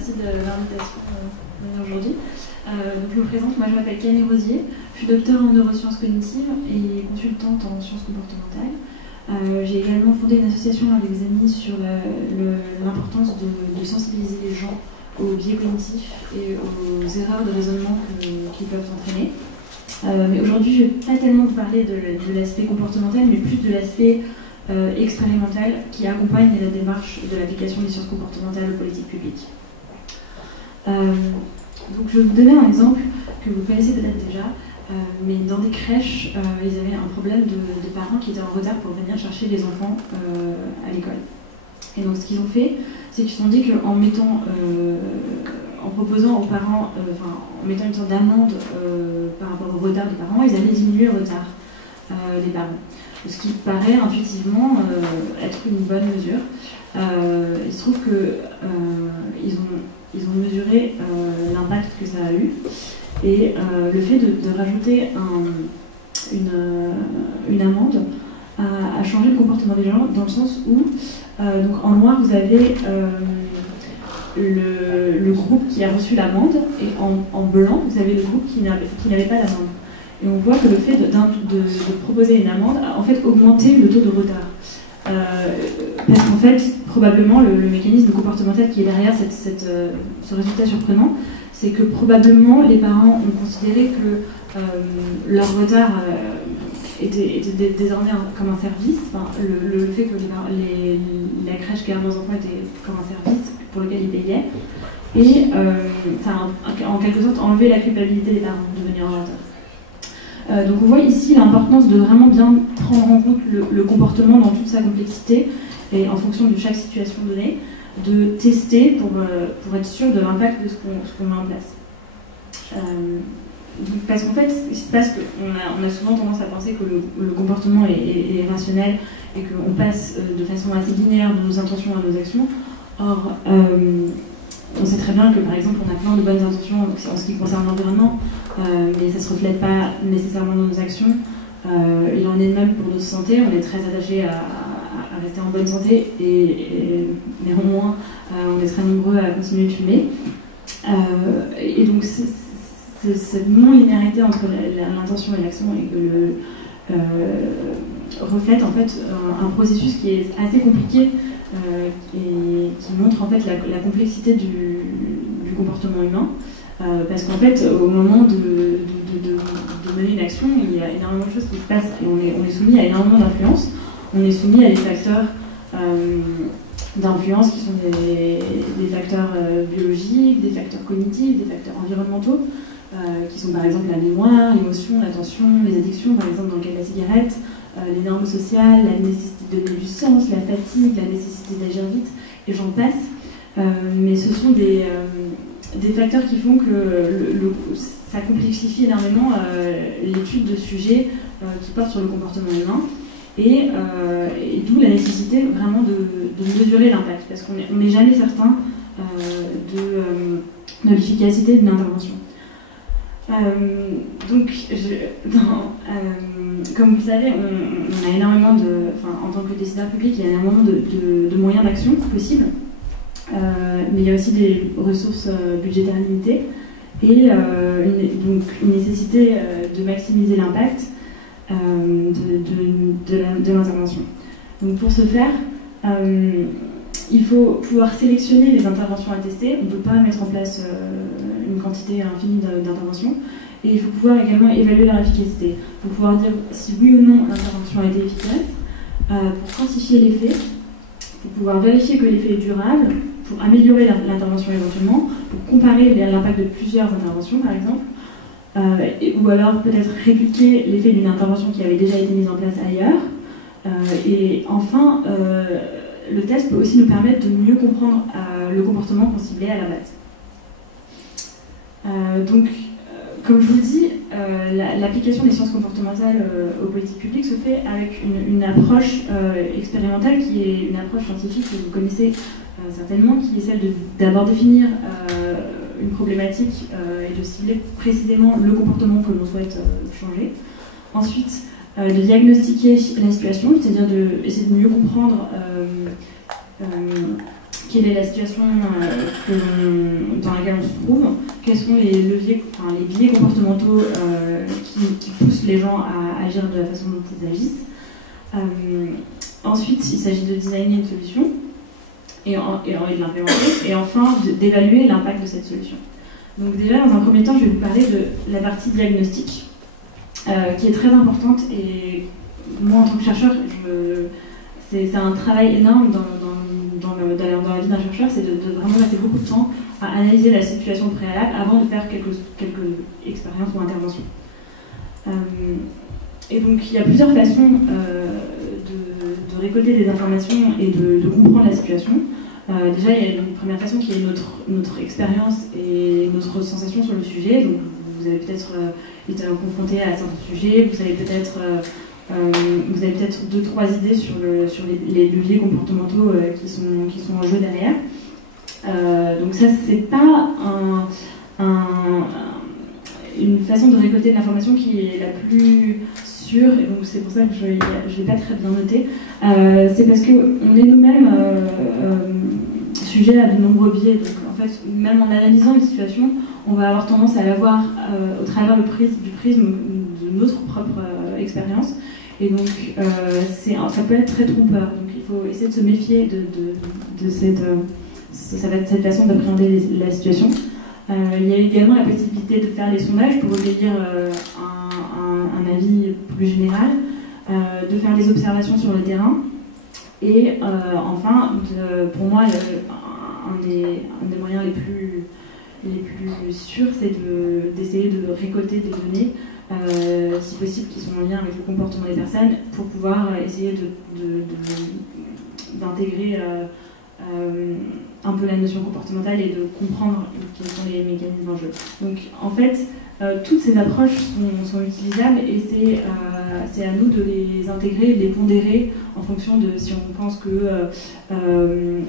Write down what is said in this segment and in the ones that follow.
merci de l'invitation de venir aujourd'hui. Donc je me présente, moi je m'appelle Camille Rosier, je suis docteur en neurosciences cognitives et consultante en sciences comportementales. J'ai également fondé une association avec des amis sur l'importance de sensibiliser les gens aux biais cognitifs et aux erreurs de raisonnement qui peuvent entraîner. Mais aujourd'hui, je ne vais pas tellement vous parler de l'aspect comportemental, mais plus de l'aspect expérimental qui accompagne la démarche de l'application des sciences comportementales aux politiques publiques. Donc je vais vous donner un exemple que vous connaissez peut-être déjà, mais dans des crèches, ils avaient un problème de parents qui étaient en retard pour venir chercher les enfants à l'école. Et donc ce qu'ils ont fait, c'est qu'ils se sont dit qu'en mettant, en proposant aux parents, en mettant une sorte d'amende par rapport au retard des parents, ils allaient diminuer le retard des parents. Ce qui paraît intuitivement être une bonne mesure. Il se trouve qu'ils ont mesuré l'impact que ça a eu. Et le fait de rajouter une amende a changé le comportement des gens dans le sens où, donc en noir, vous avez le groupe qui a reçu l'amende et en blanc, vous avez le groupe qui n'avait pas d'amende. Et on voit que le fait de proposer une amende a en fait augmenté le taux de retard. Parce qu'en fait, probablement, le mécanisme comportemental qui est derrière ce résultat surprenant, c'est que probablement les parents ont considéré que leur retard était désormais comme un service. Enfin, le fait que la crèche garde leurs enfants était comme un service pour lequel ils payaient. Et en quelque sorte enlever la culpabilité des parents de venir en retard. Donc on voit ici l'importance de vraiment bien prendre en compte le comportement dans toute sa complexité et en fonction de chaque situation donnée, de tester pour être sûr de l'impact de ce qu'on met en place. Parce qu'en fait, ce qui se passe, on a souvent tendance à penser que le comportement est rationnel et qu'on passe de façon assez linéaire de nos intentions à nos actions. Or, on sait très bien que, par exemple, on a plein de bonnes intentions en ce qui concerne l'environnement, mais ça ne se reflète pas nécessairement dans nos actions. Il en est de même pour notre santé. On est très attaché à rester en bonne santé et néanmoins, on est très nombreux à continuer de fumer. Et donc, cette non-linéarité entre l'intention et l'action reflète en fait un processus qui est assez compliqué et qui montre en fait la complexité du comportement humain, parce qu'en fait au moment de mener une action, il y a énormément de choses qui se passent et on est soumis à énormément d'influences. On est soumis à des facteurs d'influence qui sont des facteurs biologiques, des facteurs cognitifs, des facteurs environnementaux, qui sont par exemple la mémoire, l'émotion, l'attention, les addictions, par exemple dans le cas de la cigarette, les normes sociales, la nécessité de donner du sens, la fatigue, la nécessité d'agir vite, et j'en passe. Mais ce sont des facteurs qui font que ça complexifie énormément l'étude de sujets qui portent sur le comportement humain, et d'où la nécessité vraiment de mesurer l'impact, parce qu'on n'est jamais certain de l'efficacité d'une intervention. Donc, comme vous le savez, on a énormément en tant que décideur public, il y a énormément de moyens d'action possibles, mais il y a aussi des ressources budgétaires limitées et donc une nécessité de maximiser l'impact de l'intervention. Donc, pour ce faire, il faut pouvoir sélectionner les interventions à tester. On ne peut pas mettre en place une quantité infinie d'interventions. Et il faut pouvoir également évaluer leur efficacité. Il faut pouvoir dire si oui ou non l'intervention a été efficace, pour quantifier l'effet, pour pouvoir vérifier que l'effet est durable, pour améliorer l'intervention éventuellement, pour comparer l'impact de plusieurs interventions par exemple, ou alors peut-être répliquer l'effet d'une intervention qui avait déjà été mise en place ailleurs. Et enfin, le test peut aussi nous permettre de mieux comprendre le comportement qu'on ciblait à la base. Donc, comme je vous le dis, l'application des sciences comportementales aux politiques publiques se fait avec une approche expérimentale qui est une approche scientifique que vous connaissez certainement, qui est celle d'abord définir une problématique et de cibler précisément le comportement que l'on souhaite changer. Ensuite, de diagnostiquer la situation, c'est-à-dire d'essayer de mieux comprendre quelle est la situation que l'on lequel on se trouve, quels sont les leviers, enfin, les biais comportementaux qui poussent les gens à agir de la façon dont ils agissent. Ensuite, il s'agit de designer une solution et de l'implémenter, et enfin d'évaluer l'impact de cette solution. Donc déjà, dans un premier temps, je vais vous parler de la partie diagnostic, qui est très importante, et moi, en tant que chercheur, c'est un travail énorme dans la vie d'un chercheur, c'est de vraiment passer beaucoup de temps à analyser la situation préalable avant de faire quelques expériences ou interventions. Et donc, il y a plusieurs façons de récolter des informations et de comprendre la situation. Déjà, il y a une première façon qui est notre expérience et notre sensation sur le sujet. Donc, vous avez peut-être été confronté à certains sujets, vous avez peut-être 2-3 idées sur les leviers comportementaux qui sont en jeu derrière. Donc ça, c'est pas une façon de récolter de l'information qui est la plus sûre, et donc c'est pour ça que je l'ai pas très bien noté. C'est parce qu'on est nous-mêmes sujets à de nombreux biais. Donc en fait, même en analysant une situation, on va avoir tendance à la voir au travers du prisme de notre propre expérience. Et donc, ça peut être très trompeur. Donc, il faut essayer de se méfier de cette façon d'appréhender la situation. Il y a également la possibilité de faire des sondages pour recueillir un avis plus général, de faire des observations sur le terrain. Et enfin, pour moi, un des moyens les plus sûrs, c'est d'essayer de récolter des données, si possible, qui sont en lien avec le comportement des personnes, pour pouvoir essayer d'intégrer un peu la notion comportementale et de comprendre quels sont les mécanismes en jeu. Donc en fait, toutes ces approches sont utilisables, et c'est à nous de les intégrer, de les pondérer en fonction de si on pense que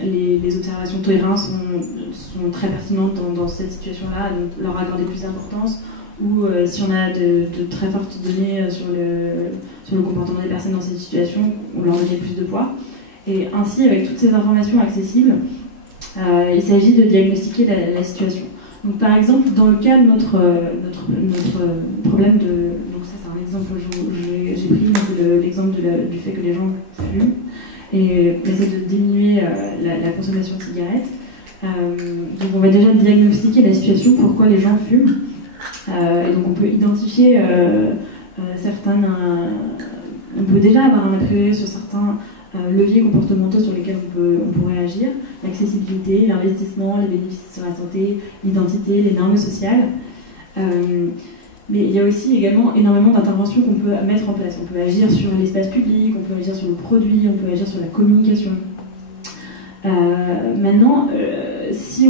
les observations de terrain sont très pertinentes dans cette situation-là, donc leur accorder plus d'importance, ou si on a de très fortes données sur le comportement des personnes dans cette situation, on leur donne plus de poids. Et ainsi, avec toutes ces informations accessibles, il s'agit de diagnostiquer la situation. Donc par exemple, dans le cas de notre problème de... Donc ça, c'est un exemple que j'ai pris, l'exemple du fait que les gens fument, et essayer de diminuer la consommation de cigarettes. Donc on va déjà diagnostiquer la situation, pourquoi les gens fument. Et donc on peut identifier on peut déjà avoir un a priori sur certains leviers comportementaux sur lesquels on pourrait agir: l'accessibilité, l'investissement, les bénéfices sur la santé, l'identité, les normes sociales. Mais il y a aussi également énormément d'interventions qu'on peut mettre en place. On peut agir sur l'espace public, on peut agir sur le produit, on peut agir sur la communication. Maintenant, si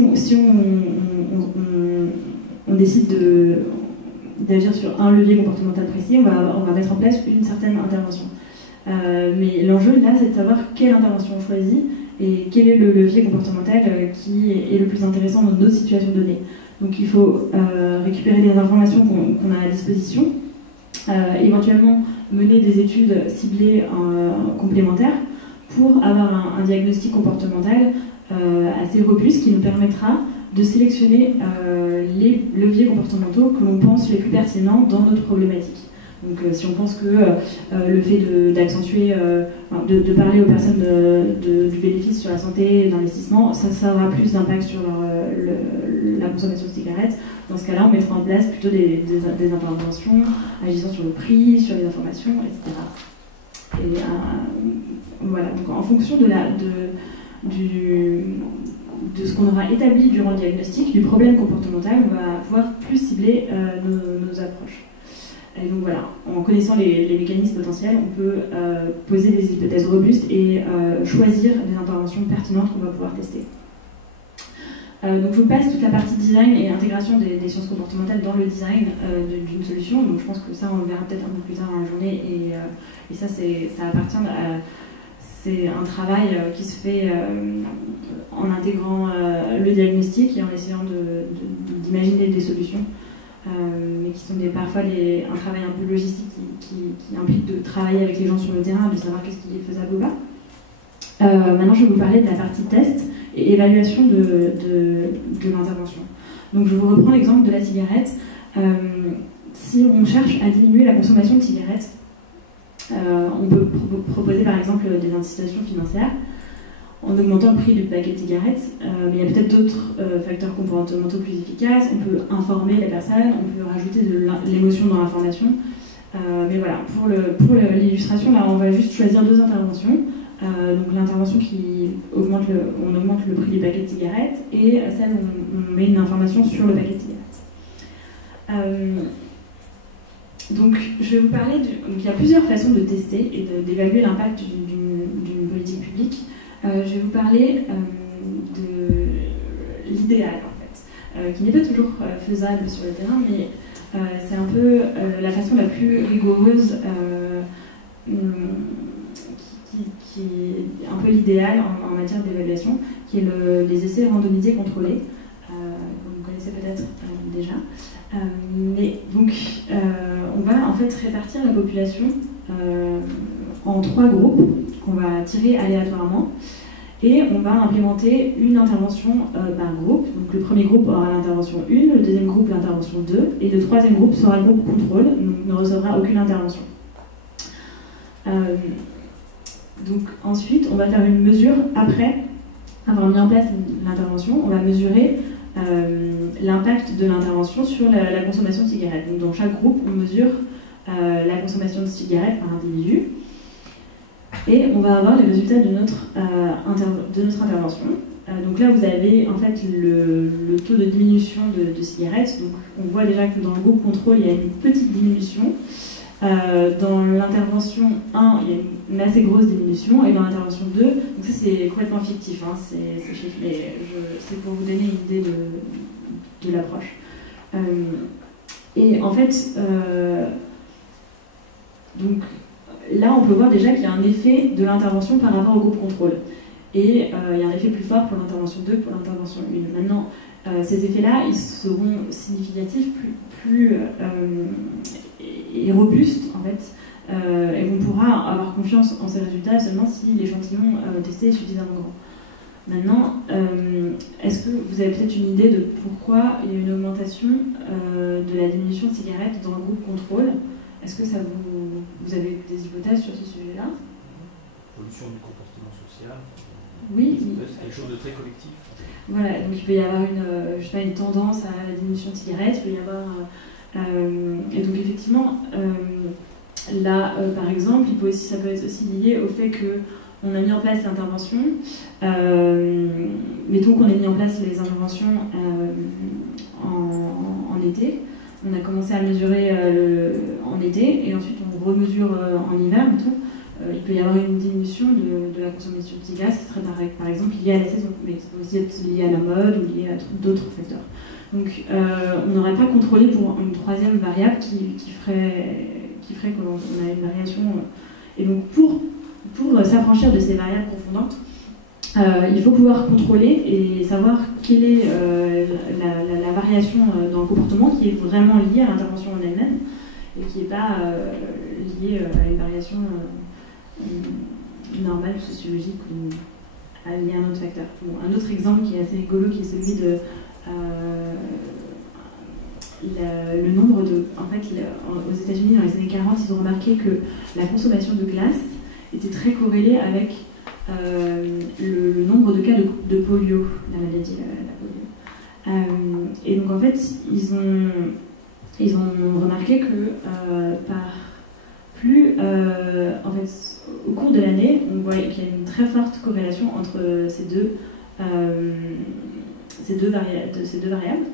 on décide d'agir sur un levier comportemental précis, on va mettre en place une certaine intervention. Mais l'enjeu là, c'est de savoir quelle intervention on choisit et quel est le levier comportemental qui est le plus intéressant dans notre situation donnée. Donc il faut récupérer des informations qu'on a à disposition, éventuellement mener des études ciblées complémentaires pour avoir un diagnostic comportemental assez robuste qui nous permettra de sélectionner les leviers comportementaux que l'on pense les plus pertinents dans notre problématique. Donc si on pense que le fait d'accentuer, de parler aux personnes du bénéfice sur la santé et de l'investissement, ça aura plus d'impact sur la consommation de cigarettes. Dans ce cas-là, on mettra en place plutôt des interventions agissant sur le prix, sur les informations, etc. Et voilà, donc en fonction de ce qu'on aura établi durant le diagnostic, du problème comportemental, on va pouvoir plus cibler nos approches. Et donc voilà, en connaissant les mécanismes potentiels, on peut poser des hypothèses robustes et choisir des interventions pertinentes qu'on va pouvoir tester. Donc je vous passe toute la partie design et intégration des sciences comportementales dans le design d'une solution. Donc je pense que ça, on le verra peut-être un peu plus tard dans la journée, et ça appartient à... C'est un travail qui se fait en intégrant le diagnostic et en essayant d'imaginer des solutions, mais qui sont parfois un travail un peu logistique qui implique de travailler avec les gens sur le terrain, de savoir qu'est-ce qui est faisable ou pas. Maintenant, je vais vous parler de la partie test et évaluation de l'intervention. Donc je vous reprends l'exemple de la cigarette. Si on cherche à diminuer la consommation de cigarettes, on peut proposer par exemple des incitations financières en augmentant le prix du paquet de cigarettes, mais il y a peut-être d'autres facteurs comportementaux plus efficaces. On peut informer les personnes, on peut rajouter de l'émotion dans l'information. Mais voilà, pour l'illustration, là, on va juste choisir 2 interventions. Donc l'intervention qui augmente on augmente le prix du paquet de cigarettes, et celle où on met une information sur le paquet de cigarettes. Donc je vais vous parler donc il y a plusieurs façons de tester et d'évaluer l'impact d'une politique publique. Je vais vous parler de l'idéal en fait, qui n'est pas toujours faisable sur le terrain, mais c'est un peu la façon la plus rigoureuse, qui est un peu l'idéal en matière d'évaluation, qui est les essais randomisés contrôlés. Vous connaissez peut-être déjà. Mais donc, on va en fait répartir la population en 3 groupes qu'on va tirer aléatoirement, et on va implémenter une intervention par groupe. Donc le premier groupe aura l'intervention 1, le deuxième groupe l'intervention 2, et le troisième groupe sera le groupe contrôle, donc ne recevra aucune intervention. Donc ensuite, on va faire une mesure après avoir mis en place l'intervention. On va mesurer l'impact de l'intervention sur la consommation de cigarettes. Donc dans chaque groupe, on mesure la consommation de cigarettes par individu, et on va avoir les résultats de notre intervention. Donc là, vous avez en fait le taux de diminution de cigarettes. Donc on voit déjà que dans le groupe contrôle, il y a une petite diminution. Dans l'intervention 1, il y a une assez grosse diminution, et dans l'intervention 2, donc ça c'est complètement fictif, hein, c'est pour vous donner une idée de l'approche. Et en fait, donc là on peut voir déjà qu'il y a un effet de l'intervention par rapport au groupe contrôle. Et il y a un effet plus fort pour l'intervention 2 que pour l'intervention 1. Maintenant, ces effets-là, ils seront significatifs, plus et robustes, en fait, et on pourra avoir confiance en ces résultats seulement si l'échantillon testé est suffisamment grand. Maintenant, est-ce que vous avez peut-être une idée de pourquoi il y a une augmentation de la diminution de cigarettes dans le groupe contrôle? Est-ce que vous avez des hypothèses sur ce sujet-là? Évolution du comportement social. Oui. C'est quelque chose de très collectif. Voilà, donc il peut y avoir une tendance à la diminution de cigarettes, il peut y avoir... et donc effectivement, là, par exemple, ça peut être aussi lié au fait qu'on a mis en place l'intervention. Mettons qu'on ait mis en place les interventions en été. On a commencé à mesurer en été, et ensuite on remesure en hiver, mettons. Il peut y avoir une diminution de la consommation de cigarettes qui serait par exemple liée à la saison, mais qui peut aussi être liée à la mode ou liée à d'autres facteurs. Donc on n'aurait pas contrôlé pour une troisième variable qui ferait qu'on a une variation. Et donc pour s'affranchir de ces variables confondantes, il faut pouvoir contrôler et savoir quelle est la variation dans le comportement qui est vraiment liée à l'intervention en elle-même, et qui n'est pas liée à une variation normale, sociologique, ou liée à un autre facteur. Bon, un autre exemple qui est assez rigolo, qui est celui de le nombre de... En fait, aux États-Unis, dans les années 40, ils ont remarqué que la consommation de glace était très corrélée avec le nombre de cas de polio, la maladie, la polio. Et donc, en fait, ils ont remarqué que en fait, au cours de l'année, on voit qu'il y a une très forte corrélation entre ces deux variables.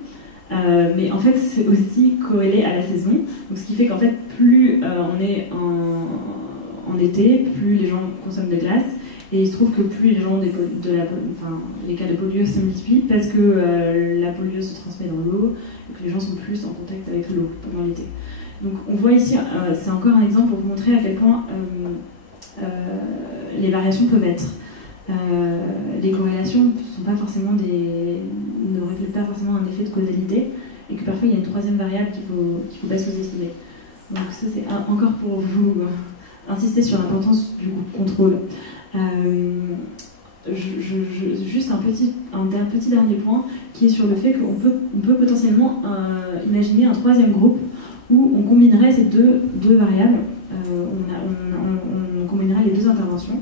Mais en fait, c'est aussi corrélé à la saison. Donc, ce qui fait qu'en fait, plus on est en été, plus les gens consomment de glace. Et il se trouve que plus les gens ont les cas de polio se multiplient, parce que la polio se transmet dans l'eau, et que les gens sont plus en contact avec l'eau pendant l'été. Donc on voit ici, c'est encore un exemple pour vous montrer à quel point les variations peuvent être. Les corrélations ne révèlent pas forcément un effet de causalité, et que parfois il y a une troisième variable qu'il faut pas sous-estimer. Donc ça c'est encore pour vous insister sur l'importance du contrôle. juste un petit dernier point qui est sur le fait qu'on peut potentiellement imaginer un troisième groupe où on combinerait ces deux variables, on combinerait les deux interventions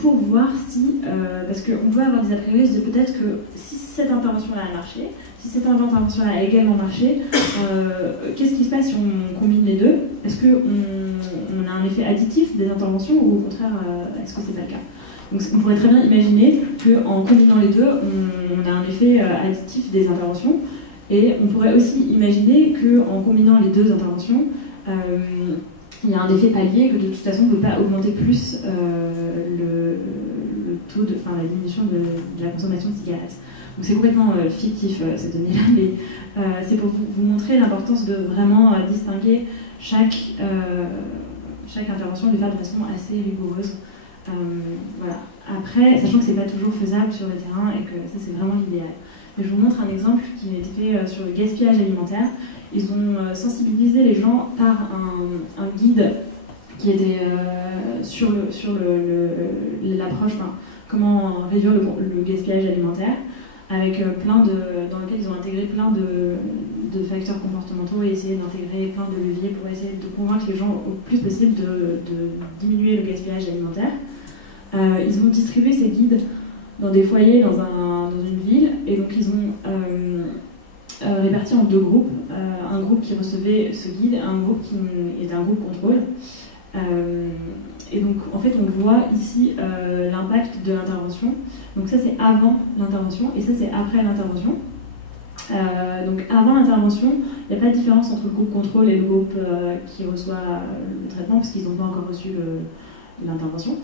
pour voir si, parce qu'on peut avoir des a priori, se dire peut-être que si cette intervention-là a marché, si cette intervention-là a également marché, qu'est-ce qui se passe si on combine les deux? Est-ce qu'on a un effet additif des interventions ou au contraire, est-ce que c'est pas le cas? Donc on pourrait très bien imaginer qu'en combinant les deux, on a un effet additif des interventions. Et on pourrait aussi imaginer qu'en combinant les deux interventions, il y a un effet palier, que de toute façon on ne peut pas augmenter plus le taux la diminution de la consommation de cigarettes. Donc c'est complètement fictif ces données-là, mais c'est pour vous montrer l'importance de vraiment distinguer chaque intervention et de le faire de façon assez rigoureuse. Voilà. Après, sachant que c'est pas toujours faisable sur le terrain et que ça c'est vraiment l'idéal. Mais je vous montre un exemple qui a été fait sur le gaspillage alimentaire. Ils ont sensibilisé les gens par un guide qui était sur l'approche, comment réduire le gaspillage alimentaire, avec dans lequel ils ont intégré plein de facteurs comportementaux et essayé d'intégrer plein de leviers pour essayer de convaincre les gens au plus possible de diminuer le gaspillage alimentaire. Ils ont distribué ces guides dans des foyers dans une ville, et donc ils ont réparti en deux groupes, un groupe qui recevait ce guide, un groupe qui est un groupe contrôle. Et donc en fait on voit ici l'impact de l'intervention. Donc ça c'est avant l'intervention et ça c'est après l'intervention. Donc avant l'intervention, il n'y a pas de différence entre le groupe contrôle et le groupe qui reçoit le traitement, parce qu'ils n'ont pas encore reçu l'intervention.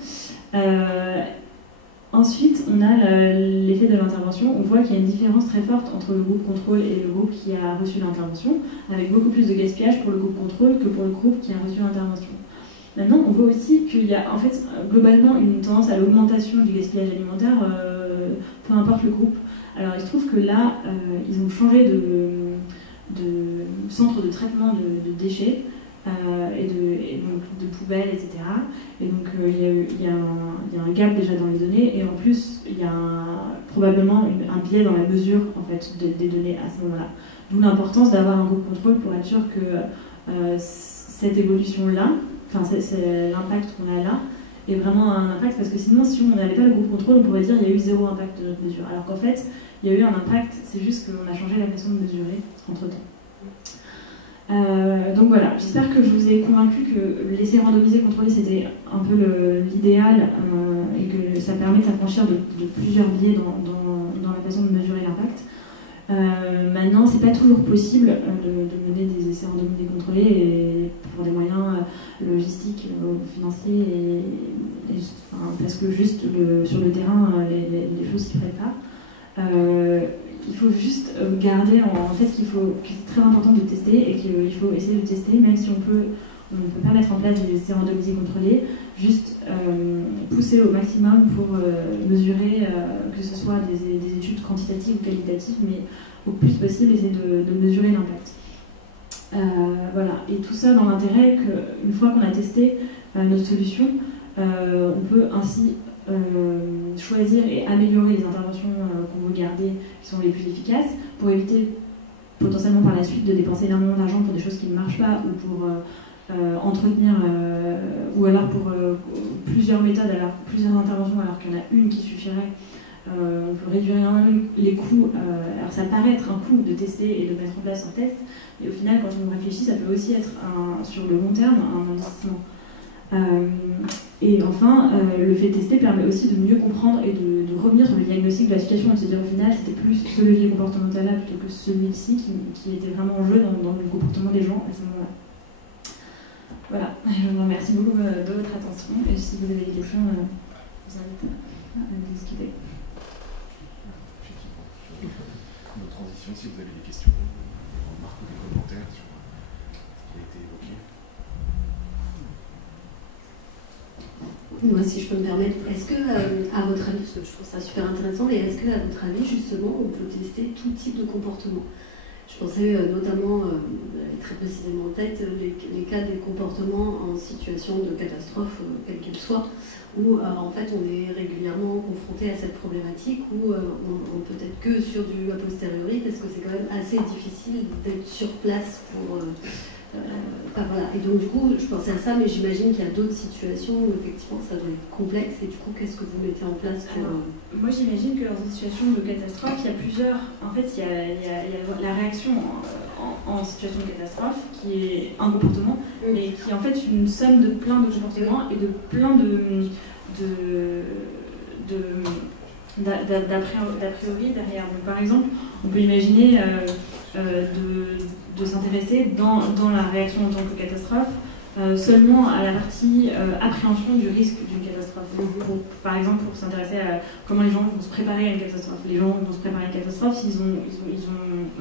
Ensuite, on a l'effet de l'intervention. On voit qu'il y a une différence très forte entre le groupe contrôle et le groupe qui a reçu l'intervention, avec beaucoup plus de gaspillage pour le groupe contrôle que pour le groupe qui a reçu l'intervention. Maintenant, on voit aussi qu'il y a en fait globalement une tendance à l'augmentation du gaspillage alimentaire, peu importe le groupe. Alors il se trouve que là, ils ont changé de centre de traitement de déchets. Et donc de poubelles, etc. Et donc il y a un gap déjà dans les données, et en plus il y a probablement un biais dans la mesure en fait, des données à ce moment-là. D'où l'importance d'avoir un groupe contrôle pour être sûr que cette évolution-là, c'est l'impact qu'on a là, est vraiment un impact, parce que sinon si on n'avait pas le groupe contrôle, on pourrait dire qu'il y a eu zéro impact de notre mesure. Alors qu'en fait, il y a eu un impact, c'est juste qu'on a changé la façon de mesurer entre-temps. Donc voilà, j'espère que je vous ai convaincu que laisser randomiser, contrôler, c'était un peu l'idéal et que ça permet de s'affranchir de plusieurs biais dans la façon de mesurer l'impact. Maintenant, c'est pas toujours possible de mener des essais randomisés contrôlés et pour des moyens logistiques, financiers, parce que juste sur le terrain, les choses s'y prêtent pas. Il faut juste garder en fait que c'est très important de tester et qu'il faut essayer de tester, même si on ne peut pas mettre en place des essais randomisés contrôlés, juste pousser au maximum pour mesurer, que ce soit des études quantitatives ou qualitatives, mais au plus possible essayer de mesurer l'impact. Voilà, et tout ça dans l'intérêt qu'une fois qu'on a testé notre solution, on peut ainsi choisir et améliorer les interventions qu'on veut garder, qui sont les plus efficaces, pour éviter potentiellement par la suite de dépenser énormément d'argent pour des choses qui ne marchent pas, ou pour entretenir, ou alors pour plusieurs méthodes, alors plusieurs interventions alors qu'il y en a une qui suffirait. On peut réduire énormément les coûts. Alors ça paraît être un coût de tester et de mettre en place un test, mais au final quand on réfléchit, ça peut aussi être sur le long terme un investissement. Et enfin, le fait de tester permet aussi de mieux comprendre et de revenir sur le diagnostic de la situation et de se dire au final c'était plus ce levier comportemental là plutôt que celui-ci qui était vraiment en jeu dans le comportement des gens à ce moment-là. Voilà, je vous remercie beaucoup de votre attention, et si vous avez des questions, je vous invite à discuter. Nos transitions, si vous avez des questions, des remarques ou des commentaires sur ce qui a été évoqué. Moi, si je peux me permettre, est-ce que, à votre avis, parce que je trouve ça super intéressant, mais est-ce que, à votre avis, justement, on peut tester tout type de comportement? Je pensais notamment, très précisément en tête, les cas des comportements en situation de catastrophe, quelle qu'elle soit, où en fait on est régulièrement confronté à cette problématique, où on peut être que sur du a posteriori, parce que c'est quand même assez difficile d'être sur place pour... voilà. Et donc du coup, je pensais à ça, mais j'imagine qu'il y a d'autres situations où effectivement ça doit être complexe, et du coup, qu'est-ce que vous mettez en place pour... Moi j'imagine que dans une situation de catastrophe, il y a plusieurs... En fait, il y a la réaction en situation de catastrophe, qui est un comportement, mais qui est en fait une somme de plein de comportements et de plein d'a priori derrière. Donc, par exemple, on peut imaginer de s'intéresser dans la réaction en tant que catastrophe seulement à la partie appréhension du risque d'une catastrophe. Par exemple, pour s'intéresser à comment les gens vont se préparer à une catastrophe. Les gens vont se préparer à une catastrophe s'ils ont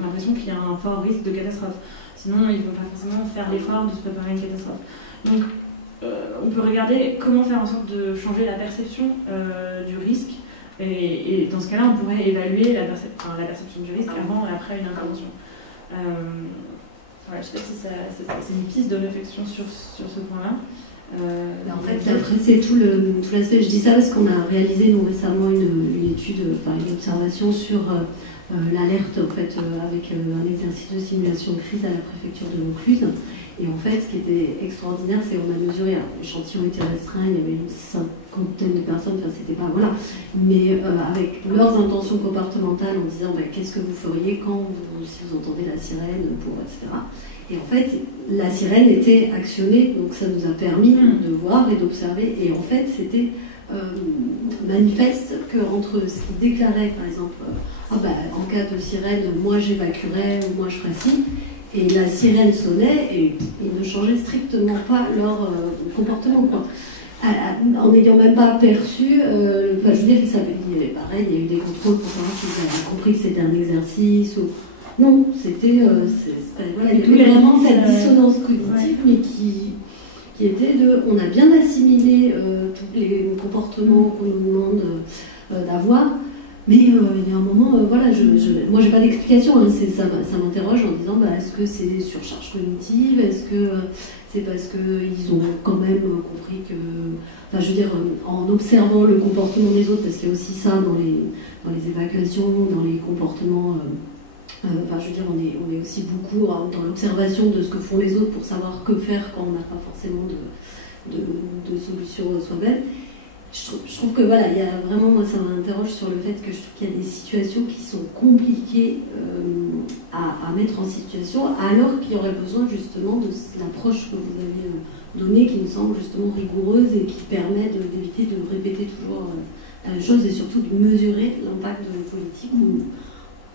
l'impression qu'il y a un fort risque de catastrophe. Sinon, ils ne vont pas forcément faire l'effort de se préparer à une catastrophe. Donc, on peut regarder comment faire en sorte de changer la perception du risque. Et dans ce cas-là, on pourrait évaluer la perception du risque avant et après une intervention. Voilà, je ne sais pas si c'est une piste de réflexion sur ce point-là. En fait, après, c'est tout l'aspect. Je dis ça parce qu'on a réalisé nous récemment une étude, une observation sur l'alerte en fait, avec un exercice de simulation de crise à la préfecture de Vaucluse. Et en fait, ce qui était extraordinaire, c'est qu'on a mesuré, l'échantillon était restreint, il y avait une cinquantaine de personnes, enfin c'était pas, voilà, mais avec leurs intentions comportementales en disant qu'est-ce que vous feriez si vous entendez la sirène, etc. Et en fait, la sirène était actionnée, donc ça nous a permis de voir et d'observer, et en fait, c'était manifeste qu'entre ce qu'ils déclaraient, par exemple, en cas de sirène, moi j'évacuerais, ou moi je ferais ci, et la sirène sonnait et ils ne changeaient strictement pas leur comportement, quoi. En n'ayant même pas perçu, je veux dire, ils savaient, pareil, il y a eu des contrôles pour savoir s'ils avaient compris que c'était un exercice ou... Non, c'était... voilà, il y avait vraiment cette dissonance cognitive, mais qui était de... On a bien assimilé tous les comportements qu'on nous demande d'avoir, mais il y a un moment, voilà, moi j'ai pas d'explication, hein, ça m'interroge en disant est-ce que c'est des surcharges cognitives, est-ce que c'est parce qu'ils ont quand même compris que, je veux dire, en observant le comportement des autres, parce qu'il y a aussi ça dans les évacuations, dans les comportements, je veux dire, on est aussi beaucoup dans l'observation de ce que font les autres pour savoir que faire quand on n'a pas forcément de solution soi-même. Je trouve que voilà, il y a vraiment, moi ça m'interroge sur le fait que je trouve qu'il y a des situations qui sont compliquées à mettre en situation, alors qu'il y aurait besoin justement de l'approche que vous avez donnée, qui me semble justement rigoureuse et qui permet d'éviter de répéter toujours la même chose et surtout de mesurer l'impact de la politique. Où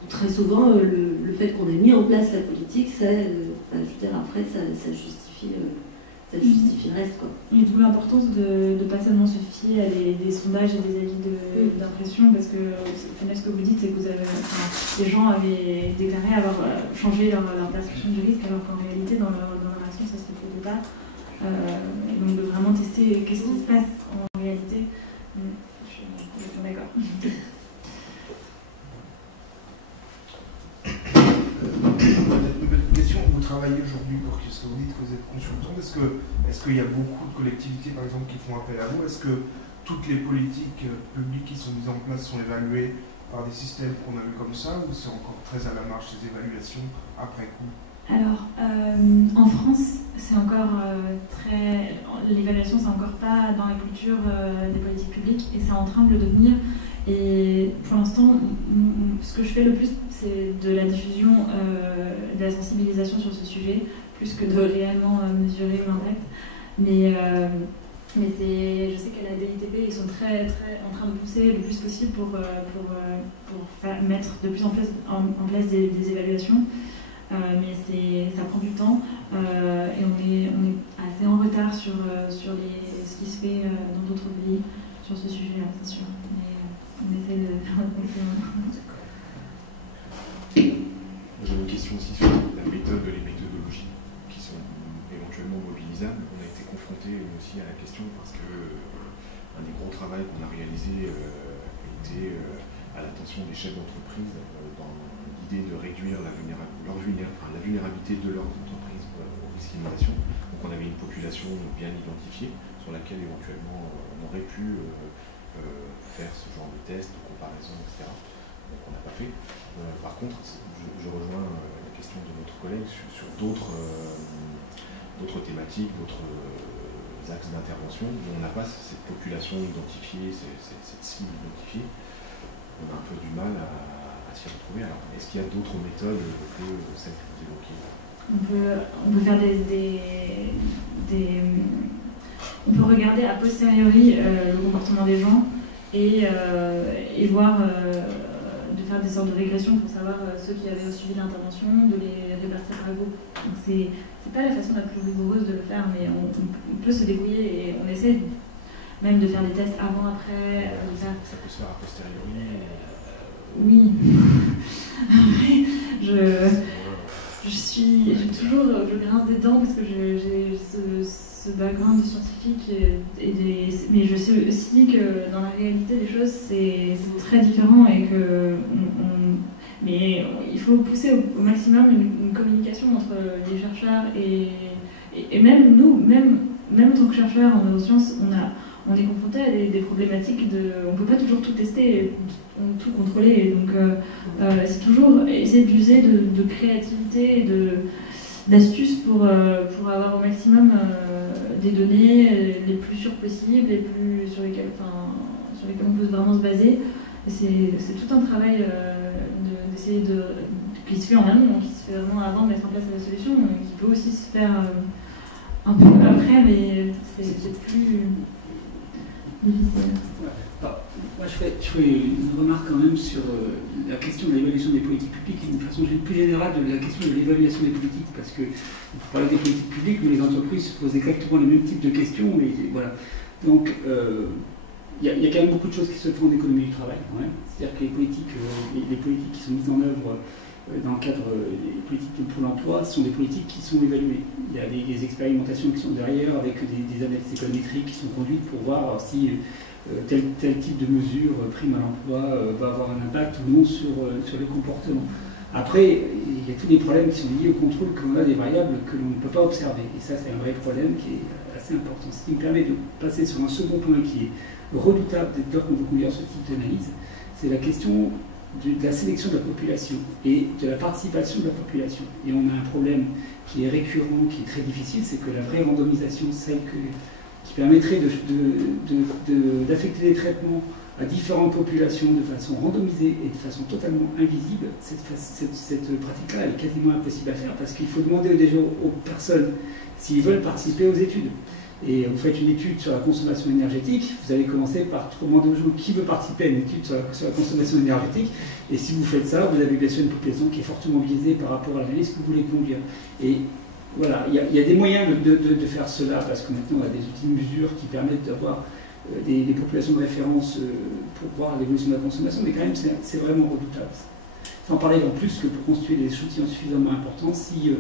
très souvent, le fait qu'on ait mis en place la politique, je veux dire, après ça justifie. Ça justifie le reste, quoi. Et d'où l'importance de pas seulement se fier à des sondages et des avis d'impression, parce que ce que vous dites, c'est que les gens avaient déclaré avoir changé leur perception du risque, alors qu'en réalité, dans leur action, ça se faisait pas. Et donc de vraiment tester qu'est-ce qui se passe en réalité. Je suis d'accord. Une question, vous travaillez aujourd'hui pour ce que vous dites que vous êtes consultant, est-ce qu'il y a beaucoup de collectivités par exemple qui font appel à vous? Est-ce que toutes les politiques publiques qui sont mises en place sont évaluées par des systèmes qu'on a vus comme ça, ou c'est encore très à la marge ces évaluations après coup? Alors, en France, c'est encore l'évaluation, c'est encore pas dans la culture des politiques publiques, et c'est en train de le devenir. Et pour l'instant, ce que je fais le plus, c'est de la diffusion, de la sensibilisation sur ce sujet, plus que de réellement mesurer l'impact. Mais je sais qu'à la DITP, ils sont très, très en train de pousser le plus possible pour mettre de plus en place des évaluations. Mais ça prend du temps et on est assez en retard sur ce qui se fait dans d'autres pays sur ce sujet-là, c'est sûr. Mais on essaie de faire notre maximum. J'ai une question aussi sur la méthode et les méthodologies qui sont éventuellement mobilisables. On a été confronté aussi à la question parce que un des gros travaux qu'on a réalisé était à l'attention des chefs d'entreprise dans l'idée de réduire la vulnérabilité de leurs entreprises aux discriminations. Donc on avait une population bien identifiée sur laquelle éventuellement on aurait pu faire ce genre de test, de comparaison, etc. Donc on n'a pas fait. Par contre, je rejoins la question de notre collègue sur d'autres thématiques, d'autres axes d'intervention où on n'a pas cette population identifiée, cette cible identifiée. On a un peu du mal à s'y retrouver. Alors, est-ce qu'il y a d'autres méthodes que celles que vous évoquiez? On peut faire on peut regarder a posteriori le comportement des gens et voir, de faire des sortes de régressions pour savoir ceux qui avaient suivi l'intervention, de les répartir par groupe. Donc c'est pas la façon la plus rigoureuse de le faire, mais on peut se débrouiller et on essaie même de faire des tests avant, après. Ça peut se faire a posteriori. Oui. Je grince des dents parce que j'ai ce background scientifique, mais je sais aussi que dans la réalité des choses, c'est très différent et que mais il faut pousser au maximum une communication entre les chercheurs et même nous, même en tant que chercheurs en neurosciences, on est confronté à des problématiques on ne peut pas toujours tout tester, tout contrôler. Donc c'est toujours essayer d'user de créativité et d'astuces pour avoir au maximum des données les plus sûres possibles, sur lesquelles on peut vraiment se baser. C'est tout un travail d'essayer qui se fait en amont, qui se fait vraiment avant de mettre en place la solution, qui peut aussi se faire un peu après, mais c'est plus difficile. Moi, je fais une remarque quand même sur la question de l'évaluation des politiques publiques et d'une façon plus générale de la question de l'évaluation des politiques, parce que vous parlez des politiques publiques, mais les entreprises se posent exactement le même type de questions. Mais voilà. Donc, il y a quand même beaucoup de choses qui se font en économie du travail. C'est-à-dire que les politiques qui sont mises en œuvre dans le cadre des politiques pour l'emploi sont des politiques qui sont évaluées. Il y a des expérimentations qui sont derrière avec des analyses économétriques qui sont conduites pour voir si tel type de mesure, prime à l'emploi, va avoir un impact ou non sur le comportement. Après, il y a tous les problèmes qui sont liés au contrôle qu'on a des variables que l'on ne peut pas observer. Et ça, c'est un vrai problème qui est assez important. Ce qui me permet de passer sur un second point qui est redoutable dès lors qu'on veut conduire ce type d'analyse, c'est la question de la sélection de la population et de la participation de la population. Et on a un problème qui est récurrent, qui est très difficile, c'est que la vraie randomisation, celle qui permettrait d'affecter des traitements à différentes populations de façon randomisée et de façon totalement invisible, cette pratique-là, elle est quasiment impossible à faire parce qu'il faut demander déjà aux personnes s'ils veulent participer aux études. Et vous faites une étude sur la consommation énergétique, vous allez commencer par demander aux gens qui veut participer à une étude sur la consommation énergétique. Et si vous faites ça, vous avez bien sûr une population qui est fortement biaisée par rapport à l'analyse que vous voulez conduire. Et voilà, il y a des moyens de faire cela, parce que maintenant on a des outils de mesure qui permettent d'avoir des populations de référence pour voir l'évolution de la consommation, mais quand même c'est vraiment redoutable. Sans parler en plus que pour constituer des échantillons suffisamment importants, si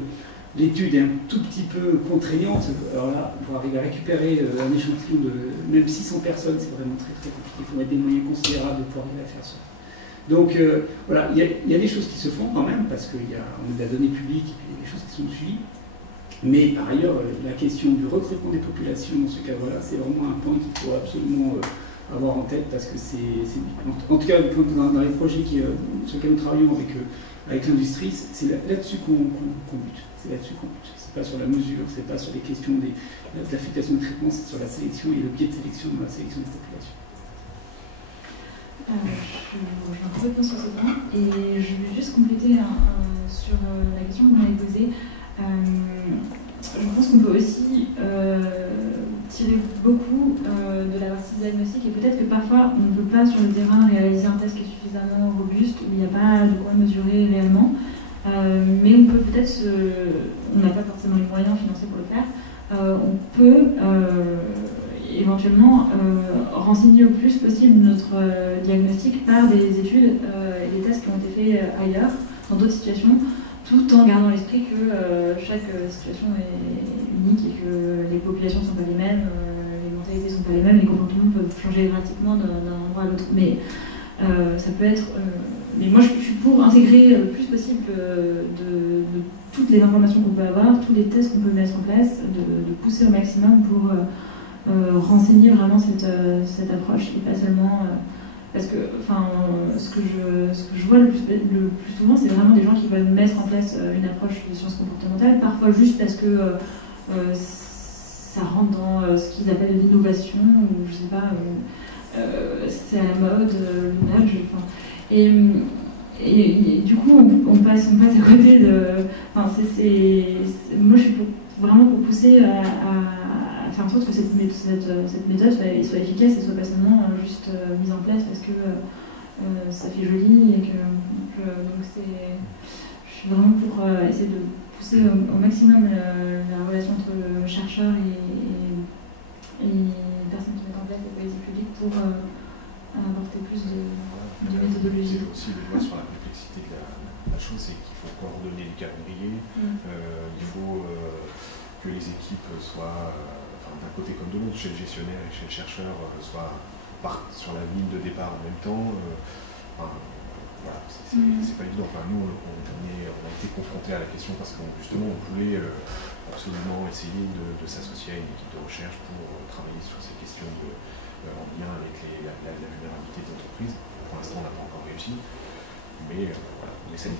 l'étude est un tout petit peu contraignante, alors là, pour arriver à récupérer un échantillon de même 600 personnes, c'est vraiment très très compliqué. Il faut mettre des moyens considérables pour arriver à faire ça. Donc voilà, il y a des choses qui se font quand même, parce qu'on a de la donnée publique et puis il y a des choses qui sont suivies. Mais par ailleurs, la question du recrutement des populations, dans ce cas-là, c'est vraiment un point qu'il faut absolument avoir en tête, parce que en tout cas, dans les projets sur lesquels nous travaillons avec l'industrie, c'est là-dessus qu'on bute. C'est là-dessus qu'on bute. C'est pas sur la mesure, c'est pas sur les questions de l'affectation de traitement, c'est sur la sélection et le biais de sélection dans la sélection des populations. Je rejoins complètement sur ce point, et je vais juste compléter sur la question que vous m'avez posée. Je pense qu'on peut aussi tirer beaucoup de la partie diagnostique, et peut-être que parfois on ne peut pas sur le terrain réaliser un test qui est suffisamment robuste, où il n'y a pas de quoi mesurer réellement, mais on peut peut-être on n'a pas forcément les moyens financiers pour le faire, on peut éventuellement renseigner au plus possible notre diagnostic par des études et des tests qui ont été faits ailleurs, dans d'autres situations, tout en gardant à l'esprit que chaque situation est unique et que les populations ne sont pas les mêmes, les mentalités ne sont pas les mêmes, les comportements peuvent changer drastiquement d'un endroit à l'autre. Mais ça peut être mais moi je suis pour intégrer le plus possible de toutes les informations qu'on peut avoir, tous les tests qu'on peut mettre en place, de pousser au maximum pour renseigner vraiment cette approche et pas seulement. Parce que ce que je vois le plus souvent, c'est vraiment des gens qui veulent mettre en place une approche de sciences comportementales, parfois juste parce que ça rentre dans ce qu'ils appellent l'innovation, ou je sais pas, c'est à la mode, le nudge. Et du coup, on passe à côté de. Moi, je suis vraiment pour pousser à faire en sorte que cette méthode soit efficace et soit pas seulement juste mise en place parce que ça fait joli et que. Donc je suis vraiment pour essayer de pousser au maximum la relation entre le chercheur et les personnes qui mettent en place les politiques publiques pour apporter plus de méthodologie. Aussi le doigt sur la complexité de la chose, c'est qu'il faut coordonner le calendrier, il faut que les équipes soient, d'un côté comme de l'autre, chez le gestionnaire et chez le chercheur, partent sur la ligne de départ en même temps. Voilà, c'est pas évident. Nous, on a été confrontés à la question parce qu'on justement on voulait absolument essayer de s'associer à une équipe de recherche pour travailler sur ces questions en lien avec la vulnérabilité de l'entreprise. Pour l'instant, on n'a pas encore réussi, mais voilà, on essaie.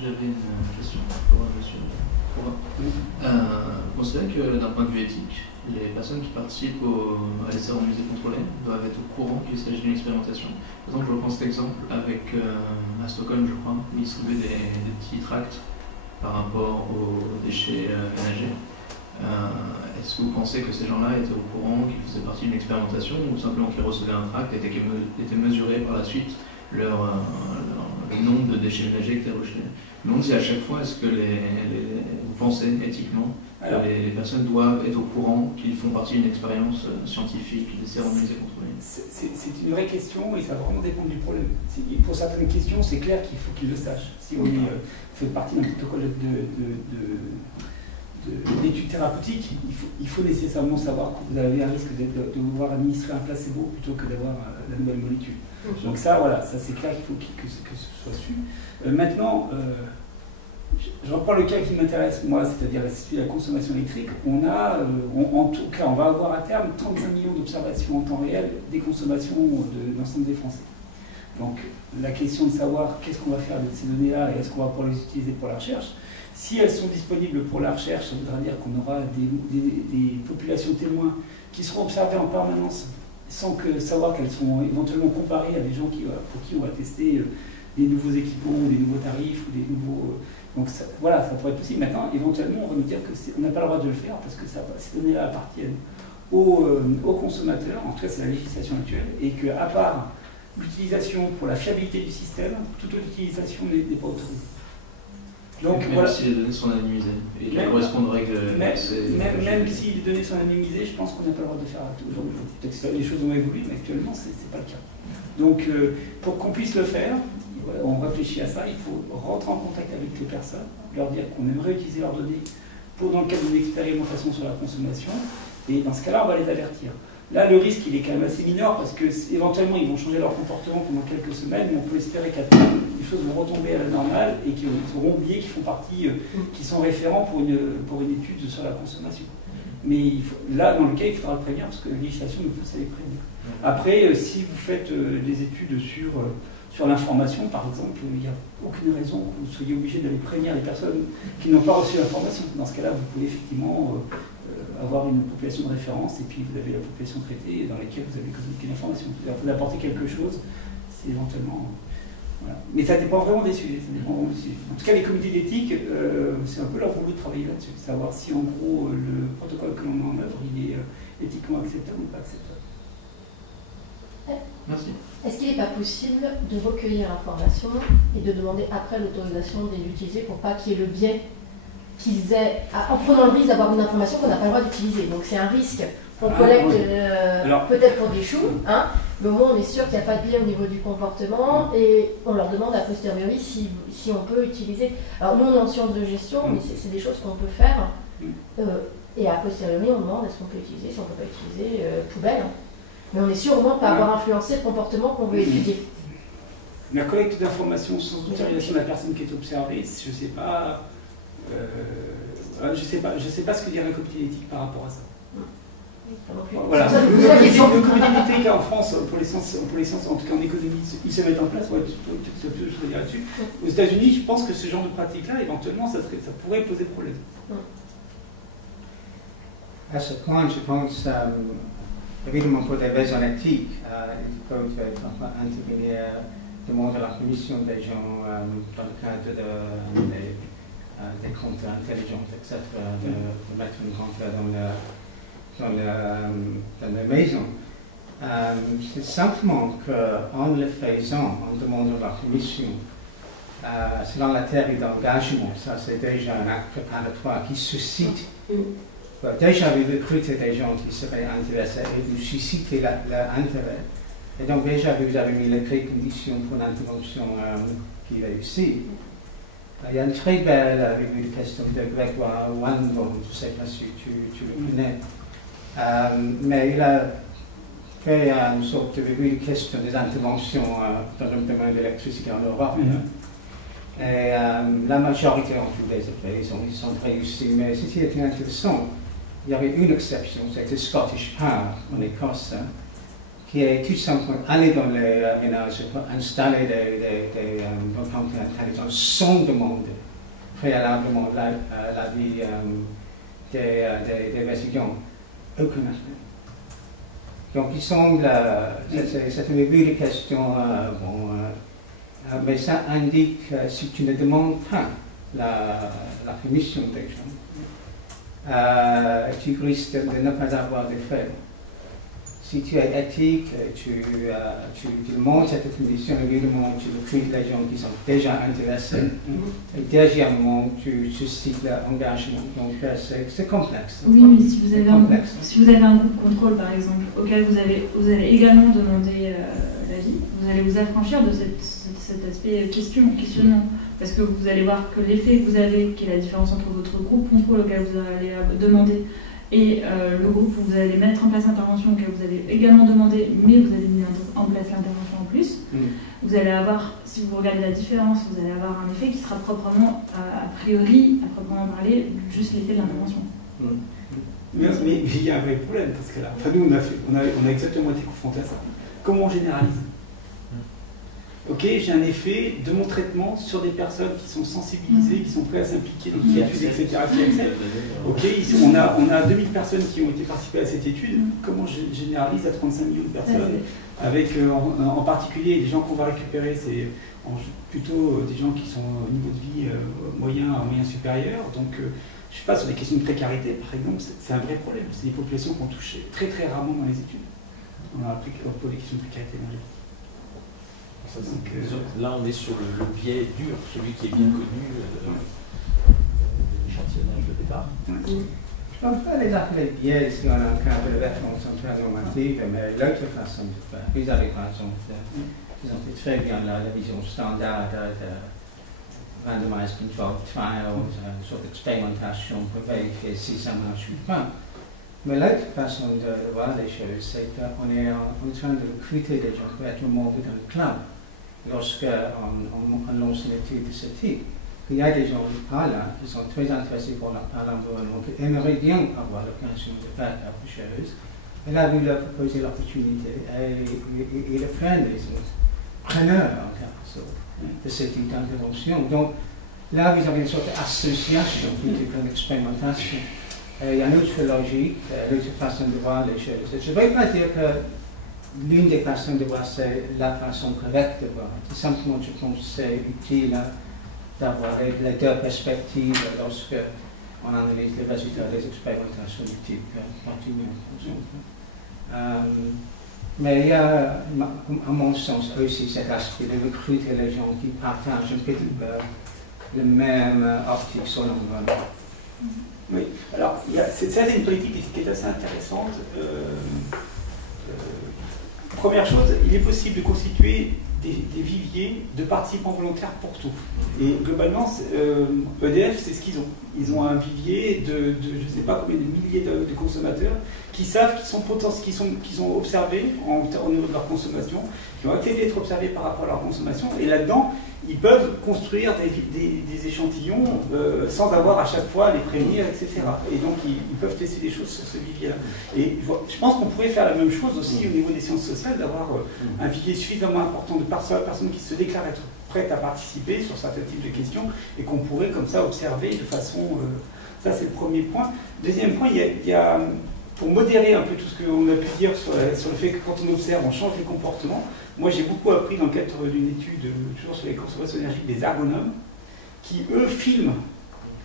J'avais une question pour monsieur. Vous considérez que d'un point de vue éthique, les personnes qui participent à l'essai en musée contrôlé doivent être au courant qu'il s'agit d'une expérimentation. Par exemple, je reprends cet exemple avec à Stockholm, je crois, où ils distribuaient des petits tracts par rapport aux déchets ménagers. Est-ce que vous pensez que ces gens-là étaient au courant qu'ils faisaient partie d'une expérimentation ou simplement qu'ils recevaient un tract et était mesuré par la suite le nombre de déchets ménagers qui étaient rejetés? Je me demande si à chaque fois, est-ce que vous pensez éthiquement que les personnes doivent être au courant qu'ils font partie d'une expérience scientifique, d'essais randomisés contrôlés? C'est une vraie question et ça va vraiment dépendre du problème. Pour certaines questions, c'est clair qu'il faut qu'ils le sachent. Si on fait partie d'un protocole d'études thérapeutiques, il faut nécessairement savoir que vous avez un risque de devoir administrer un placebo plutôt que d'avoir la nouvelle molécule. Donc ça, voilà, ça c'est clair qu'il faut que ce soit su. Maintenant, je reprends le cas qui m'intéresse, moi, c'est-à-dire la consommation électrique. En tout cas, on va avoir à terme 35 millions d'observations en temps réel des consommations de l'ensemble des Français. Donc la question de savoir qu'est-ce qu'on va faire de ces données-là et est-ce qu'on va pouvoir les utiliser pour la recherche. Si elles sont disponibles pour la recherche, ça voudra dire qu'on aura des populations témoins qui seront observées en permanence sans savoir qu'elles sont éventuellement comparées à des gens pour qui on va tester des nouveaux équipements, ou des nouveaux tarifs, ou des nouveaux... Donc ça, voilà, ça pourrait être possible. Maintenant, éventuellement, on va nous dire qu'on n'a pas le droit de le faire parce que ces données-là appartiennent aux consommateurs, en tout cas c'est la législation actuelle, et qu'à part l'utilisation pour la fiabilité du système, toute autre utilisation n'est pas autorisée. Donc, même voilà. si les données sont anonymisées et qu'elles correspondent aux règles. Même si les données sont anonymisées, je pense qu'on n'a pas le droit de le faire aujourd'hui. Peut-être que les choses ont évolué, mais actuellement, ce n'est pas le cas. Donc, pour qu'on puisse le faire, on réfléchit à ça, il faut rentrer en contact avec les personnes, leur dire qu'on aimerait utiliser leurs données dans le cadre d'une expérimentation sur la consommation, et dans ce cas-là, on va les avertir. Là, le risque, il est quand même assez mineur parce qu'éventuellement, ils vont changer leur comportement pendant quelques semaines, mais on peut espérer qu'à terme, les choses vont retomber à la normale et qu'ils auront oublié qu'ils font partie, qu'ils sont référents pour une étude sur la consommation. Mais là, dans le cas, il faudra le prévenir parce que la législation nous pousse à les prévenir. Après, si vous faites des études sur l'information, par exemple, il n'y a aucune raison que vous soyez obligé d'aller prévenir les personnes qui n'ont pas reçu l'information. Dans ce cas-là, vous pouvez effectivement avoir une population de référence et puis vous avez la population traitée dans laquelle vous avez communiqué l'information. Vous apporter quelque chose, c'est éventuellement... Voilà. Mais ça dépend vraiment des sujets. En tout cas, les comités d'éthique, c'est un peu leur boulot de travailler là-dessus, savoir si en gros le protocole que l'on met en œuvre, il est éthiquement acceptable ou pas acceptable. Merci. Est-ce qu'il n'est pas possible de recueillir l'information et de demander après l'autorisation de l'utiliser pour pas qu'il y ait le biais qu'ils aient, en prenant le risque d'avoir une information qu'on n'a pas le droit d'utiliser. Donc c'est un risque qu'on collecte peut-être pour des choux, hein, mais au moins on est sûr qu'il n'y a pas de biais au niveau du comportement et on leur demande a posteriori si on peut utiliser. Alors nous on est en sciences de gestion, mais c'est des choses qu'on peut faire et a posteriori on demande est-ce qu'on peut utiliser, si on ne peut pas utiliser poubelle. Mais on est sûr au moins de ne pas avoir influencé le comportement qu'on veut étudier. La collecte d'informations sans autorisation de la personne qui est observée, je ne sais pas, je sais pas ce que dit la comité d'éthique par rapport à ça. Voilà, le comité d'éthique en France, pour les sciences, en tout cas en économie, ils se mettent en place, ouais, tu peux je dire là-dessus. Aux États-Unis, je pense que ce genre de pratique-là, éventuellement, ça pourrait poser problème. À ce point, je pense, évidemment pour des raisons éthiques, il faut intervenir, demander la permission des gens dans le cadre des comptes intelligents, etc., de mettre une compte dans la maison. C'est simplement qu'en le faisant, en demandant la permission, selon la théorie d'engagement, ça c'est déjà un acte préparatoire qui suscite. Déjà, vous recrutez des gens qui seraient intéressés et vous suscitez leur intérêt. Et donc déjà, vous avez mis les préconditions pour l'intervention qui réussit. Il y a une très belle revue de questions de Grégoire Wandon, je ne sais pas si tu le connais, mais il a fait une sorte de revue de questions des interventions dans le domaine de l'électricité en Europe. Et la majorité ont tous les effets, ils sont réussis, mais ce qui était intéressant, il y avait une exception, c'était Scottish Power en Écosse, qui est tout simplement allé dans les ménages pour installer des comptes intelligents sans demander préalablement l'avis des résidents. Aucun effet. Donc il semble, c'est une revue de questions, mais ça indique si tu ne demandes pas la permission des gens, tu risques de ne pas avoir d'effet. Si tu es éthique, tu demandes cette permission, évidemment, tu recrutes les gens qui sont déjà intéressés. Et deuxièmement, tu suscites leur engagement. Donc c'est complexe. Oui, mais si vous avez un groupe contrôle, par exemple, auquel vous allez également demander l'avis, vous allez vous affranchir de cet aspect questionnement. Parce que vous allez voir que l'effet que vous avez, qui est la différence entre votre groupe contrôle auquel vous allez demander, et le groupe où vous allez mettre en place l'intervention auquel vous avez également demandé, mais vous avez mis en place l'intervention en plus, vous allez avoir, si vous regardez la différence, vous allez avoir un effet qui sera proprement, a priori, à proprement parler, juste l'effet de l'intervention. Mais il y a un vrai problème, parce que là, enfin, nous, on a exactement été confrontés à ça. Comment on généralise? Ok, j'ai un effet de mon traitement sur des personnes qui sont sensibilisées, qui sont prêtes à s'impliquer dans une étude, etc. qui acceptent. Ok, on a 2000 personnes qui ont été participées à cette étude. Comment je généralise à 35 millions de personnes, avec en particulier des gens qu'on va récupérer, c'est plutôt des gens qui sont au niveau de vie moyen supérieur. Donc, je sais pas, sur des questions de précarité, par exemple, c'est un vrai problème. C'est des populations qu'on touche très très rarement dans les études. On a pour des questions de précarité énergétique. Donc, là, on est sur le biais dur, celui qui est bien connu de l'échantillonnage de départ. Je ne pense pas les appeler biais si on a un cadre de référence centrale normative, mais l'autre façon de faire. Vous avez raison. Ils ont fait très bien la vision standard de randomized controlled trials, une sorte d'expérimentation pour vérifier si ça marche ou pas. Mais l'autre façon de voir les choses, c'est qu'on est en train de recruter des gens pour être membres d'un club. Lorsqu'on lance une étude de ce type, il y a des gens par là qui sont très intéressés par l'environnement, qui aimeraient bien avoir l'occasion de faire quelque chose. Et là, vous leur proposez l'opportunité et ils le prennent, ils sont preneurs en quelque sorte de ce type d'intervention. Donc là, vous avez une sorte d'association plutôt qu'une expérimentation. Il y a une autre logique, une autre façon de voir les choses. Je ne vais pas dire que l'une des façons de voir, c'est la façon correcte de voir. Tout simplement, je pense que c'est utile d'avoir les deux perspectives lorsqu'on analyse les résultats des expérimentations du type continuum, par exemple. Mais il y a, à mon sens, aussi cet aspect de recruter les gens qui partagent un petit peu le même optique sur l'environnement. Oui, alors c'est une politique qui est assez intéressante. Première chose, il est possible de constituer des viviers de participants volontaires pour tout. Et globalement, EDF, c'est ce qu'ils ont. Ils ont un vivier de je ne sais pas combien de milliers de consommateurs qui savent qu'ils ont observé au niveau de leur consommation, qui ont accepté d'être observés par rapport à leur consommation. Et là-dedans, ils peuvent construire des échantillons sans avoir à chaque fois à les prévenir, etc. Et donc, ils peuvent tester des choses sur ce vivier-là. Et je pense qu'on pourrait faire la même chose aussi au niveau des sciences sociales, d'avoir un vivier suffisamment important de personnes qui se déclarent être prêtes à participer sur certains types de questions et qu'on pourrait comme ça observer de façon... ça, c'est le premier point. Deuxième point, il y a pour modérer un peu tout ce qu'on a pu dire sur le fait que quand on observe, on change les comportements. Moi, j'ai beaucoup appris dans le cadre d'une étude, toujours sur les consommations énergétiques, des ergonomes, qui, eux, filment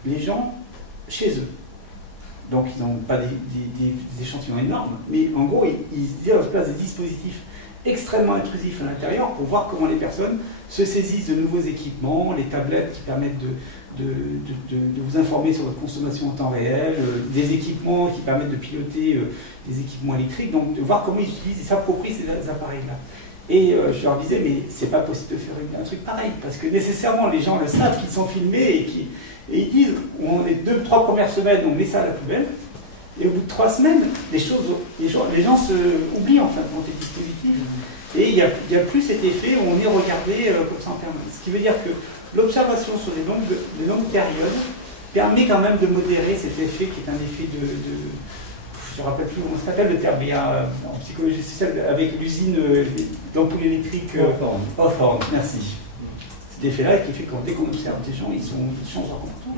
les gens chez eux. Donc, ils n'ont pas des échantillons énormes, mais en gros, ils mettent en place des dispositifs extrêmement intrusifs à l'intérieur pour voir comment les personnes se saisissent de nouveaux équipements, les tablettes qui permettent de vous informer sur votre consommation en temps réel, des équipements qui permettent de piloter des équipements électriques, donc de voir comment ils utilisent et s'approprient ces appareils-là. Et je leur disais, mais c'est pas possible de faire un truc pareil, parce que nécessairement les gens le savent qu'ils sont filmés et ils disent, on est 2-3 premières semaines, on met ça à la poubelle, et au bout de 3 semaines, les gens se oublient en fin de compte les dispositifs, et il n'y a plus cet effet où on est regardé comme ça en permanence. Ce qui veut dire que l'observation sur des longues périodes permet quand même de modérer cet effet qui est un effet je ne me rappelle plus comment ça s'appelle le terme, mais en psychologie sociale, avec l'usine d'ampoule électrique Hawthorne, merci. Cet effet-là qui fait que dès qu'on observe des gens, ils changent leur comportement.